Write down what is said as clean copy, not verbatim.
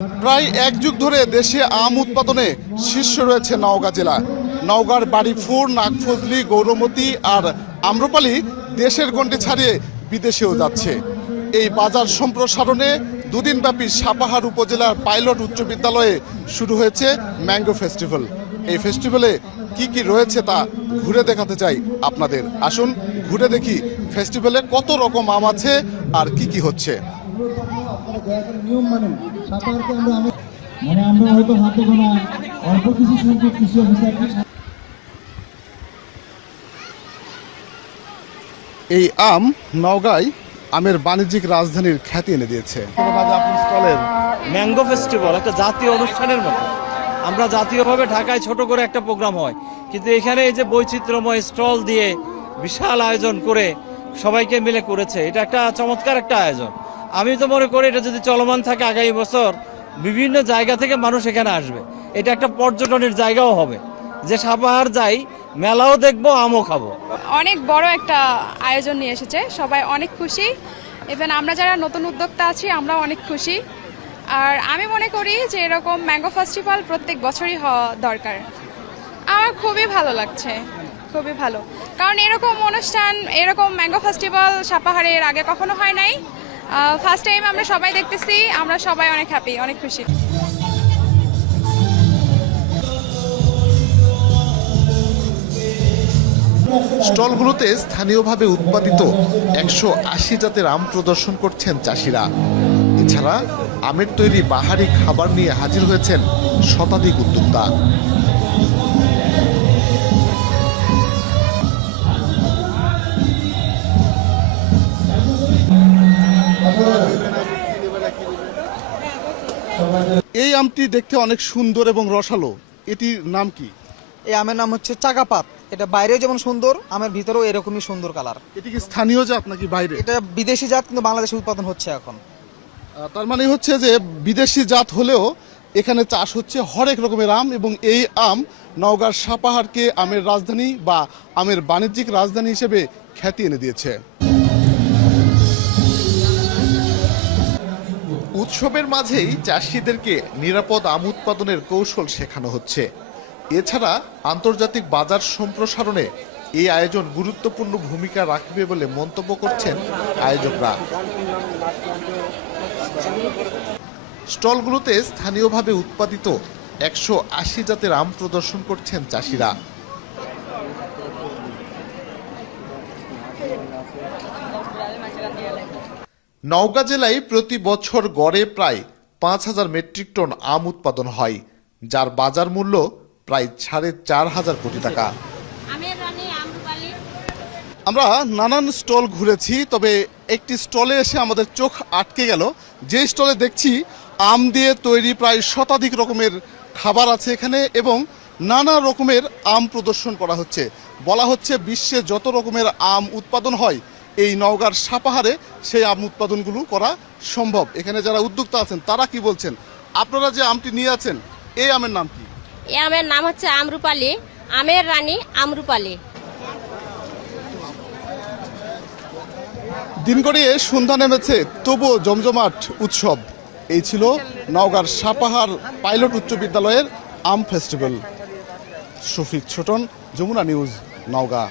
প্রায় এক যুগ ধরে দেশে আম উৎপাদনে শীর্ষে রয়েছে নওগাঁ জেলা। নওগাঁর বাড়িফুর, নাগফজলি, গৌরমতি আর আম্রপালি দেশের গণ্ডি ছাড়িয়ে বিদেশেও যাচ্ছে। এই বাজার সম্প্রসারণে দুদিনব্যাপী সাপাহার উপজেলার পাইলট উচ্চ বিদ্যালয়ে শুরু হয়েছে ম্যাঙ্গো ফেস্টিভ্যাল। এই ফেস্টিভ্যালে কি কি রয়েছে তা ঘুরে দেখাতে চাই আপনাদের। আসুন ঘুরে দেখি ফেস্টিভ্যালে কত রকম আম আছে আর কি কি হচ্ছে। এই আম নওগাঁয় আমের বাণিজ্যিক রাজধানীর খ্যাতি এনে দিয়েছে। ম্যাঙ্গো ফেস্টিভ্যাল একটা জাতীয় অনুষ্ঠানের মতো। আমরা জাতীয়ভাবে ঢাকায় ছোট করে একটা প্রোগ্রাম হয়, কিন্তু এখানে এই যে বৈচিত্র্যময় স্টল দিয়ে বিশাল আয়োজন করে সবাইকে মিলে করেছে, এটা একটা চমৎকার একটা আয়োজন। আমি তো মনে করি এটা যদি চলমান থাকে আগামী বছর বিভিন্ন জায়গা থেকে মানুষ এখানে আসবে। এটা একটা পর্যটনের জায়গাও হবে, যে সাপাহার যাই মেলাও দেখবো, আমও খাবো। অনেক বড় একটা আয়োজন নিয়ে এসেছে, সবাই অনেক খুশি। ইভেন আমরা যারা নতুন উদ্যোক্তা আছি আমরাও অনেক খুশি। আর আমি মনে করি যে এরকম ম্যাঙ্গো ফেস্টিভ্যাল প্রত্যেক বছরই হওয়া দরকার। আমার খুবই ভালো লাগছে, খুবই ভালো, কারণ এরকম অনুষ্ঠান, এরকম ম্যাঙ্গো ফেস্টিভ্যাল সাপাহারে এর আগে কখনো হয় নাই। ফার্স্ট টাইম আমরা সবাই দেখতেছি, আমরা সবাই অনেক হ্যাপি, অনেক খুশি। স্টলগুলোতে স্থানীয়ভাবে উৎপাদিত 180 জাতের আম প্রদর্শন করছেন চাষিরা। এছাড়া আমের তৈরি বাহারি খাবার নিয়ে হাজির হয়েছেন শতাধিক উদ্যোক্তা। এই আমটি দেখতে অনেক সুন্দর এবং রসালো, এটির নাম কি? এই আমের নাম হচ্ছে চাকাপাত। এটা বাইরেও যেমন সুন্দর, আমের ভিতরেও এরকমই সুন্দর কালার। এটি কি স্থানীয় জাত নাকি বাইরে? এটা বিদেশি জাত, কিন্তু বাংলাদেশে উৎপাদন হচ্ছে এখন। তার মানে হচ্ছে যে বিদেশি জাত হলেও এখানে চাষ হচ্ছে হরেক রকমের আম, এবং এই আম নওগাঁর সাপাহারকে আমের রাজধানী বা আমের বাণিজ্যিক রাজধানী হিসেবে খ্যাতি এনে দিয়েছে। উৎসবের মাঝেই চাষিদেরকে নিরাপদ আম উৎপাদনের কৌশল শেখানো হচ্ছে। এছাড়া আন্তর্জাতিক বাজার সম্প্রসারণে এই আয়োজন গুরুত্বপূর্ণ ভূমিকা রাখবে বলে মন্তব্য করছেন আয়োজকরা। স্টলগুলোতে স্থানীয়ভাবে উৎপাদিত 180 জাতের আম প্রদর্শন করছেন চাষিরা। নওগাঁ জেলায় প্রতি বছর গড়ে প্রায় 5000 মেট্রিক টন আম উৎপাদন হয়, যার বাজার মূল্য প্রায় 4.5 কোটি টাকা। আমরা নানান স্টল ঘুরেছি, তবে একটি স্টলে এসে আমাদের চোখ আটকে গেল। যে স্টলে দেখছি আম দিয়ে তৈরি প্রায় শতাধিক রকমের খাবার আছে এখানে, এবং নানা রকমের আম প্রদর্শন করা হচ্ছে। বলা হচ্ছে বিশ্বে যত রকমের আম উৎপাদন হয় এই নওগাঁর সাপাহারে সেই আম উৎপাদনগুলো করা সম্ভব। এখানে যারা উদ্যোক্তা আছেন তারা কি বলছেন? আপনারা যে আমটি নিয়ে আছেন, এই আমের নাম কি? এই আমের নাম হচ্ছে আম্রপালি, আমের রানী আম্রপালি। দিন গড়িয়ে সন্ধ্যা নেমেছে, তবুও জমজমাট উৎসব। এই ছিল নওগাঁর সাপাহার পাইলট উচ্চ বিদ্যালয়ের আম ফেস্টিভ্যাল। শফিক ছোটন, যমুনা নিউজ, নওগাঁ।